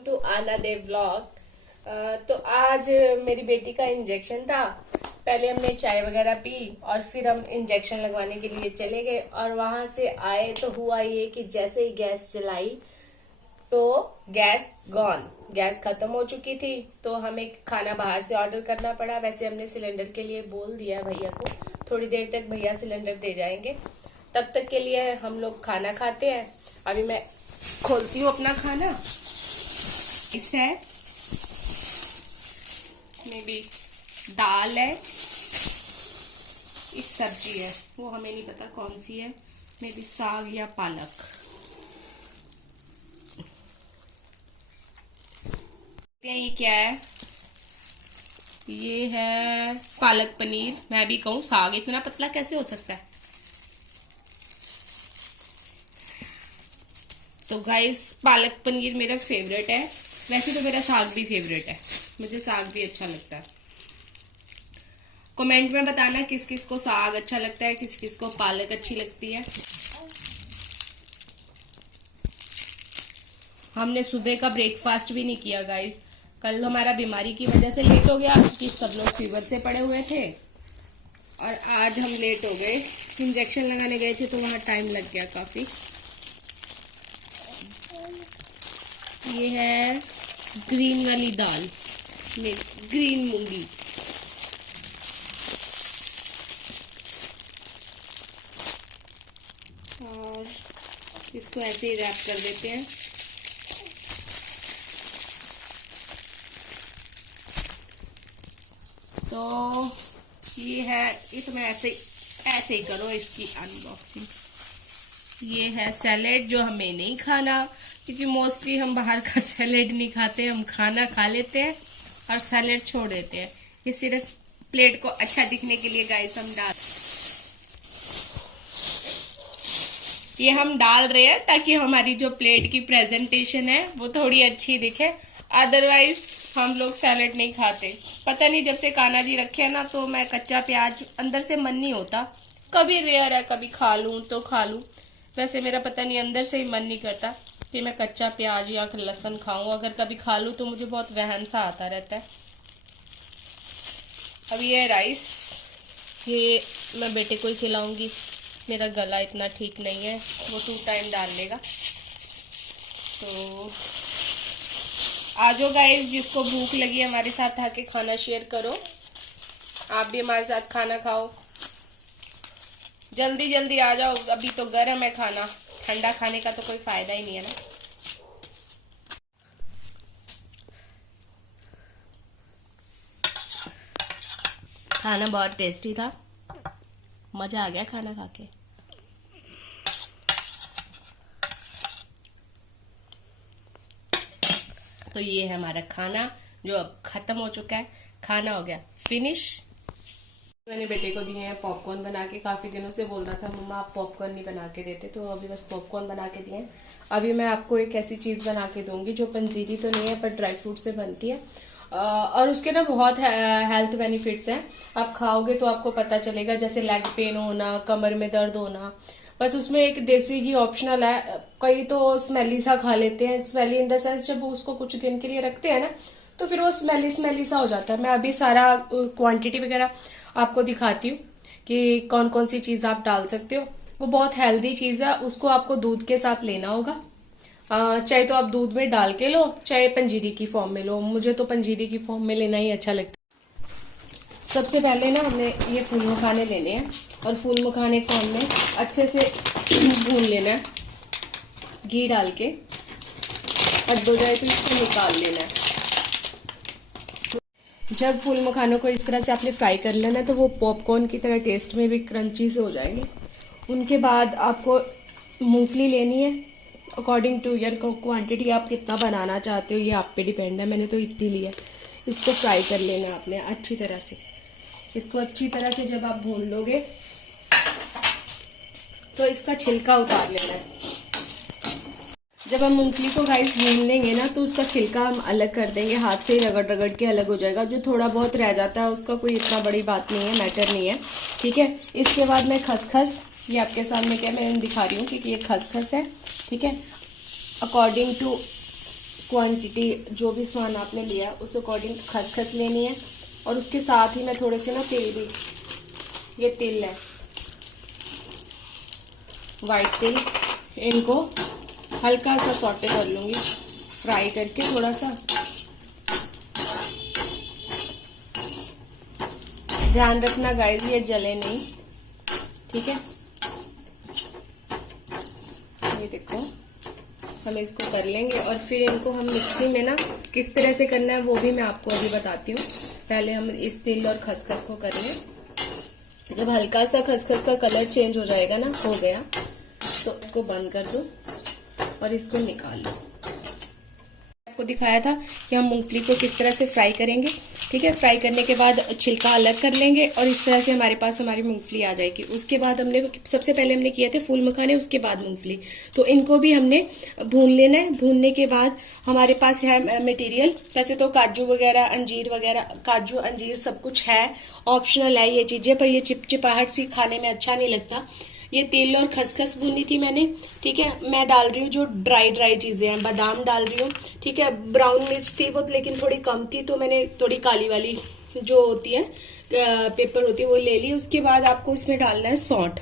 To आना दे vlog. तो आज मेरी बेटी का इंजेक्शन था। पहले हमने चाय वगैरह पी और फिर हम इंजेक्शन लगवाने के लिए चले गए और वहां से आए तो हुआ ये कि जैसे ही गैस जलाई तो गैस गॉन, गैस खत्म हो चुकी थी। तो हमें खाना बाहर से ऑर्डर करना पड़ा। वैसे हमने सिलेंडर के लिए बोल दिया है भैया को, थोड़ी देर तक भैया सिलेंडर दे जाएंगे। तब तक के लिए हम लोग खाना खाते हैं। अभी मैं खोलती हूँ अपना खाना। इस है में भी दाल है, एक सब्जी है, वो हमें नहीं पता कौन सी है, मे भी साग या पालक। ये क्या है? ये है पालक पनीर। मैं भी कहूँ साग इतना पतला कैसे हो सकता है। तो गाइस पालक पनीर मेरा फेवरेट है। वैसे तो मेरा साग भी फेवरेट है, मुझे साग भी अच्छा लगता है। कमेंट में बताना किस किस को साग अच्छा लगता है, किस किस को पालक अच्छी लगती है। हमने सुबह का ब्रेकफास्ट भी नहीं किया गाइस। कल हमारा बीमारी की वजह से लेट हो गया क्योंकि सब लोग फीवर से पड़े हुए थे और आज हम लेट हो गए। इंजेक्शन लगाने गए थे तो वहां टाइम लग गया काफी। ये है ग्रीन वाली दाल, ग्रीन मूंगी। और इसको ऐसे ही रैप कर देते हैं। तो ये है, ये तो मैं ऐसे ही करो इसकी अनबॉक्सिंग। ये है सैलेड जो हमें नहीं खाना क्योंकि मोस्टली हम बाहर का सैलेड नहीं खाते, हम खाना खा लेते हैं और सैलेड छोड़ देते हैं। ये सिर्फ प्लेट को अच्छा दिखने के लिए गाइस हम डाल रहे हैं ताकि हमारी जो प्लेट की प्रेजेंटेशन है वो थोड़ी अच्छी दिखे। अदरवाइज हम लोग सैलेड नहीं खाते। पता नहीं, जब से कान्हा जी रखे हैं ना तो मैं कच्चा प्याज अंदर से मन नहीं होता। कभी रेयर है, कभी खा लूं तो खा लूं। वैसे मेरा पता नहीं अंदर से ही मन नहीं करता कि मैं कच्चा प्याज या लहसुन खाऊं। अगर कभी खा लूं तो मुझे बहुत वहम सा आता रहता है। अब ये राइस, ये मैं बेटे को ही खिलाऊंगी। मेरा गला इतना ठीक नहीं है, वो 2 टाइम डाल लेगा। तो आजो गाइस, जिसको भूख लगी हमारे साथ आके खाना शेयर करो। आप भी हमारे साथ खाना खाओ। जल्दी जल्दी आ जाओ, अभी तो गर्म है खाना, ठंडा खाने का तो कोई फायदा ही नहीं है ना। खाना बहुत टेस्टी था, मजा आ गया खाना खा के। तो ये है हमारा खाना जो अब खत्म हो चुका है। खाना हो गया फिनिश। मैंने बेटे को दिए हैं पॉपकॉर्न बना के। काफी दिनों से बोल रहा था मम्मा आप पॉपकॉर्न नहीं बना के देते, तो अभी बस पॉपकॉर्न बना के दिए हैं। अभी मैं आपको एक ऐसी चीज बना के दूंगी जो पंजीरी तो नहीं है पर ड्राई फ्रूट से बनती है और उसके ना बहुत हेल्थ बेनिफिट्स हैं। आप खाओगे तो आपको पता चलेगा, जैसे लेग पेन होना, कमर में दर्द होना। बस उसमें एक देसी घी ऑप्शनल है। कई तो स्मेली सा खा लेते हैं, स्मेली इन द सेंस जब उसको कुछ दिन के लिए रखते हैं ना तो फिर वो स्मेली स्मेली सा हो जाता है। मैं अभी सारा क्वांटिटी वगैरह आपको दिखाती हूँ कि कौन कौन सी चीज आप डाल सकते हो। वो बहुत हेल्दी चीज है, उसको आपको दूध के साथ लेना होगा। चाहे तो आप दूध में डाल के लो, चाहे पंजीरी की फॉर्म में लो। मुझे तो पंजीरी की फॉर्म में लेना ही अच्छा लगता है। सबसे पहले ना हमें ये फूल मखाने लेने हैं और फूल मखाने को हमने अच्छे से भून लेना है घी डाल के। हद हो जाए तो इसको निकाल लेना है। जब फूल मखानों को इस तरह से आपने फ्राई कर लेना तो वो पॉपकॉर्न की तरह टेस्ट में भी क्रंची से हो जाएंगे। उनके बाद आपको मूंगफली लेनी है। अकॉर्डिंग टू योर क्वांटिटी, आप कितना बनाना चाहते हो ये आप पे डिपेंड है। मैंने तो इतनी ली है। इसको फ्राई कर लेना है आपने अच्छी तरह से। इसको अच्छी तरह से जब आप भून लोगे तो इसका छिलका उतार लेना है। जब हम मूंगफली को गाइस भून लेंगे ना तो उसका छिलका हम अलग कर देंगे, हाथ से रगड़ रगड़ के अलग हो जाएगा। जो थोड़ा बहुत रह जाता है उसका कोई इतना बड़ी बात नहीं है, मैटर नहीं है, ठीक है। इसके बाद मैं खसखस, ये आपके सामने क्या मैं दिखा रही हूँ कि ये खसखस है, ठीक है। अकॉर्डिंग टू क्वांटिटी जो भी सामान आपने लिया उस अकॉर्डिंग खसखस लेनी है। और उसके साथ ही मैं थोड़े से ना तिल भी, ये तिल है वाइट तिल, इनको हल्का सा सॉटे कर लूंगी, फ्राई करके थोड़ा सा। ध्यान रखना गाइस ये जले नहीं, ठीक है। ये देखो हम इसको कर लेंगे और फिर इनको हम मिक्सी में ना किस तरह से करना है वो भी मैं आपको अभी बताती हूँ। पहले हम इस तिल और खसखस को कर लें। जब हल्का सा खसखस का कलर चेंज हो जाएगा ना, हो गया, तो इसको बंद कर दो और इसको निकाल लो। आपको दिखाया था कि हम मूंगफली को किस तरह से फ्राई करेंगे, ठीक है। फ्राई करने के बाद छिलका अलग कर लेंगे और इस तरह से हमारे पास हमारी मूंगफली आ जाएगी। उसके बाद हमने सबसे पहले हमने किए थे फूल मखाने, उसके बाद मूंगफली, तो इनको भी हमने भून लेना है। भूनने के बाद हमारे पास है मटेरियल, वैसे तो काजू वगैरह, अंजीर वगैरह, काजू अंजीर सब कुछ है, ऑप्शनल है ये चीजें, पर ये चिपचिपाहट सी खाने में अच्छा नहीं लगता। ये तिल और खसखस भूनी थी मैंने, ठीक है। मैं डाल रही हूँ जो ड्राई चीजें हैं, बादाम डाल रही हूँ, ठीक है। ब्राउन मिर्च थी वो लेकिन थोड़ी कम थी, तो मैंने थोड़ी काली वाली जो होती है पेपर होती है वो ले ली। उसके बाद आपको इसमें डालना है सौंठ,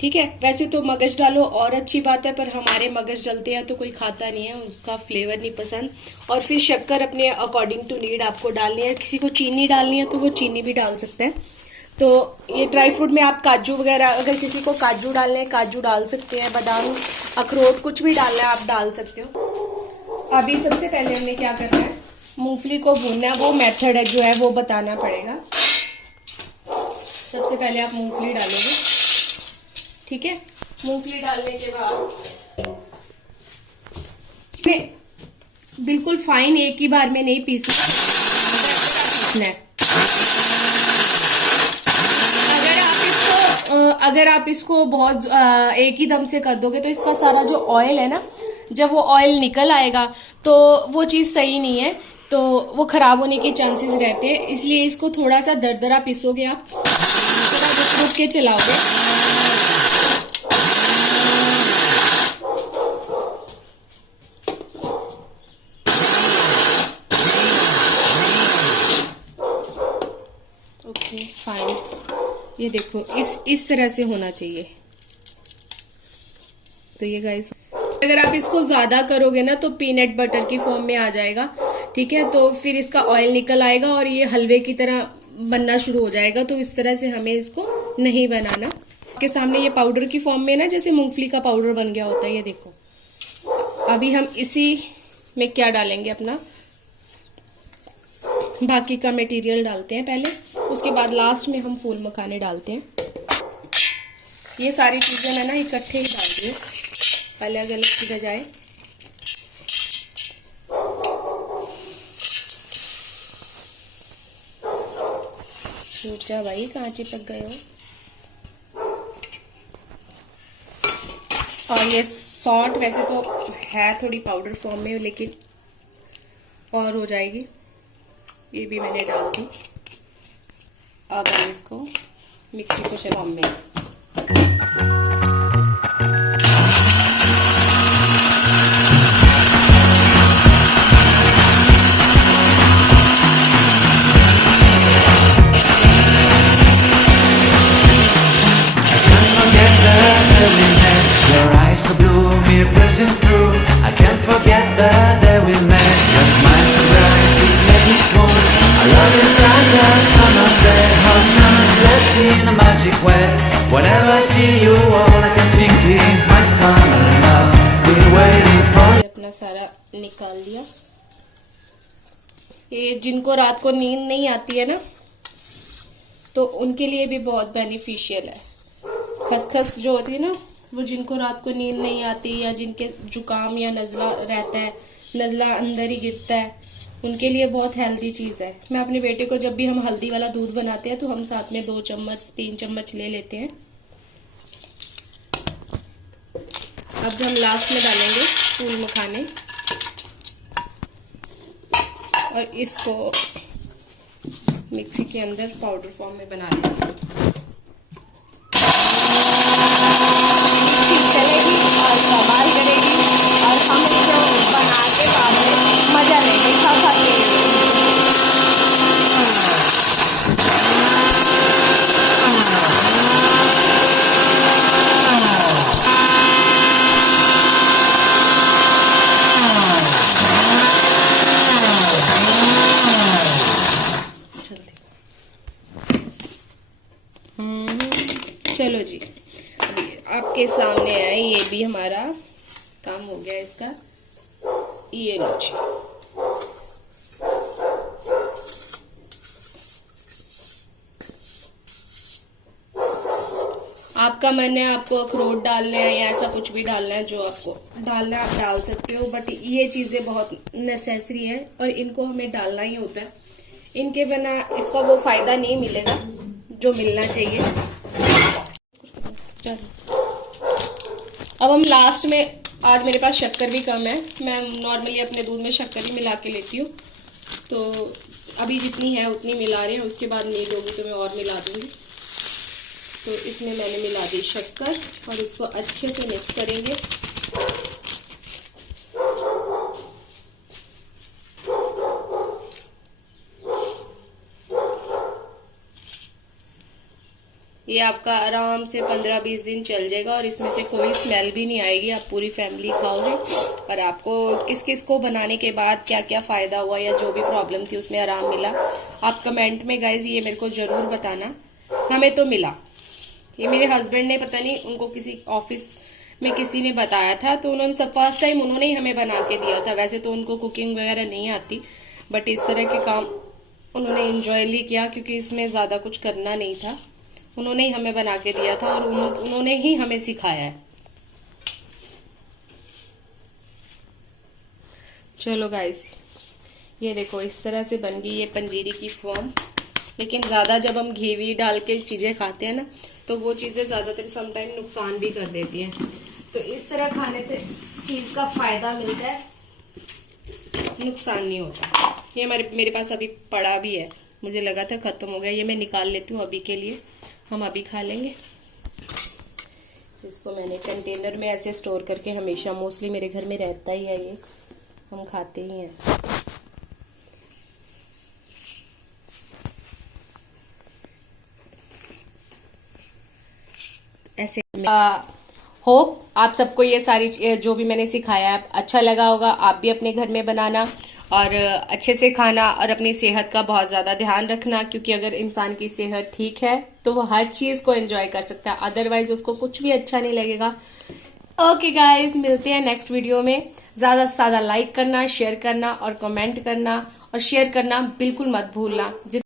ठीक है। वैसे तो मगज डालो और अच्छी बात है, पर हमारे मगज डलते हैं तो कोई खाता नहीं है, उसका फ्लेवर नहीं पसंद। और फिर शक्कर अपने अकॉर्डिंग टू नीड आपको डालनी है। किसी को चीनी डालनी है तो वो चीनी भी डाल सकते हैं। तो ये ड्राई फ्रूट में आप काजू वगैरह, अगर किसी को काजू डालने हैं काजू डाल सकते हैं, बादाम, अखरोट, कुछ भी डालना है आप डाल सकते हो। अभी सबसे पहले हमने क्या करना है, मूंगफली को भूनना है, वो मेथड है जो है वो बताना पड़ेगा। सबसे पहले आप मूंगफली डालोगे, ठीक है। मूंगफली डालने के बाद बिल्कुल फाइन एक ही बार में नहीं पीसना है। अगर आप इसको बहुत एक ही दम से कर दोगे तो इसका सारा जो ऑयल है ना, जब वो ऑयल निकल आएगा तो वो चीज सही नहीं है, तो वो खराब होने के चांसेस रहते हैं। इसलिए इसको थोड़ा सा दरदरा पीसोगे आप, थोड़ा रुक के चलाओगे। ओके फाइन, ये देखो इस तरह से होना चाहिए। तो ये गाइस, अगर आप इसको ज्यादा करोगे ना तो पीनट बटर की फॉर्म में आ जाएगा, ठीक है। तो फिर इसका ऑयल निकल आएगा और ये हलवे की तरह बनना शुरू हो जाएगा। तो इस तरह से हमें इसको नहीं बनाना। आपके सामने ये पाउडर की फॉर्म में ना, जैसे मूंगफली का पाउडर बन गया होता है, ये देखो। अभी हम इसी में क्या डालेंगे, अपना बाकी का मटेरियल डालते हैं पहले, उसके बाद लास्ट में हम फूल मखाने डालते हैं। ये सारी चीजें मैं ना इकट्ठे ही डाल रही हूँ, अलग अलग की बजाय। छूट जा भाई, कहाँ चिपक गए हो। और ये सौंठ वैसे तो है थोड़ी पाउडर फॉर्म में, लेकिन और हो जाएगी, ये भी मैंने डाल दी। अब हम इसको मिक्सी को चलाएंगे। Your eyes so blue, me pressing through. I can't forget the day we met. Your smile so bright, it made me swoon. Our love is like a summer's day, hot summer's blessed in a magic way. Whenever I see you, all I can think is my summer love. We're waiting for you. अपना सारा निकाल दिया। ये जिनको रात को नींद नहीं आती है ना, तो उनके लिए भी बहुत बेनिफिशियल है। खसखस जो होती है ना, वो जिनको रात को नींद नहीं आती या जिनके जुकाम या नज़ला रहता है, नज़ला अंदर ही गिरता है, उनके लिए बहुत हेल्दी चीज़ है। मैं अपने बेटे को जब भी हम हल्दी वाला दूध बनाते हैं तो हम साथ में 2 चम्मच 3 चम्मच ले लेते हैं। अब हम लास्ट में डालेंगे फूल मखाने और इसको मिक्सी के अंदर पाउडर फॉर्म में बना लेंगे। चलेगी और कमाल करेगी और हम इसको बना के सामने मजा लेंगे खा खा के। चलो जी, अभी आपके सामने है, ये भी हमारा काम हो गया इसका। ये लो जी, आपका मन है आपको अखरोट डालना है या ऐसा कुछ भी डालना है, जो आपको डालना है आप डाल सकते हो, बट ये चीजें बहुत नेसेसरी है और इनको हमें डालना ही होता है। इनके बिना इसका वो फायदा नहीं मिलेगा जो मिलना चाहिए। चलो अब हम लास्ट में, आज मेरे पास शक्कर भी कम है, मैं नॉर्मली अपने दूध में शक्कर ही मिला के लेती हूँ, तो अभी जितनी है उतनी मिला रहे हैं, उसके बाद नीड होगी तो मैं और मिला दूंगी। तो इसमें मैंने मिला दी शक्कर और इसको अच्छे से मिक्स करेंगे। ये आपका आराम से 15-20 दिन चल जाएगा और इसमें से कोई स्मेल भी नहीं आएगी। आप पूरी फैमिली खाओगे और आपको किस किस को बनाने के बाद क्या क्या फ़ायदा हुआ या जो भी प्रॉब्लम थी उसमें आराम मिला, आप कमेंट में गाइज ये मेरे को ज़रूर बताना। हमें तो मिला, ये मेरे हस्बैंड ने पता नहीं उनको किसी ऑफिस में किसी ने बताया था, तो उन्होंने सब फर्स्ट टाइम उन्होंने ही हमें बना के दिया था। वैसे तो उनको कुकिंग वगैरह नहीं आती, बट इस तरह के काम उन्होंने इंजॉयली किया क्योंकि इसमें ज़्यादा कुछ करना नहीं था। उन्होंने ही हमें बना के दिया था और उन्होंने ही हमें सिखाया है। चलो गाइस, ये देखो इस तरह से बन गई ये पंजीरी की फॉर्म। लेकिन ज़्यादा जब हम घी वी डाल के चीज़ें खाते हैं ना, तो वो चीज़ें ज़्यादातर समटाइम नुकसान भी कर देती हैं। तो इस तरह खाने से चीज़ का फ़ायदा मिलता है, नुकसान नहीं होता। ये मेरे पास अभी पड़ा भी है, मुझे लगा था ख़त्म हो गया, ये मैं निकाल लेती हूँ अभी के लिए, हम अभी खा लेंगे। इसको मैंने कंटेनर में ऐसे स्टोर करके, हमेशा मोस्टली मेरे घर में रहता ही है, ये हम खाते ही हैं। ऐसे होप आप सबको ये सारी जो भी मैंने सिखाया है अच्छा लगा होगा। आप भी अपने घर में बनाना और अच्छे से खाना और अपनी सेहत का बहुत ज़्यादा ध्यान रखना, क्योंकि अगर इंसान की सेहत ठीक है तो वो हर चीज़ को एंजॉय कर सकता है, अदरवाइज उसको कुछ भी अच्छा नहीं लगेगा। ओके गाइज, मिलते हैं नेक्स्ट वीडियो में। ज़्यादा से ज़्यादा लाइक करना, शेयर करना और कमेंट करना, और शेयर करना बिल्कुल मत भूलना।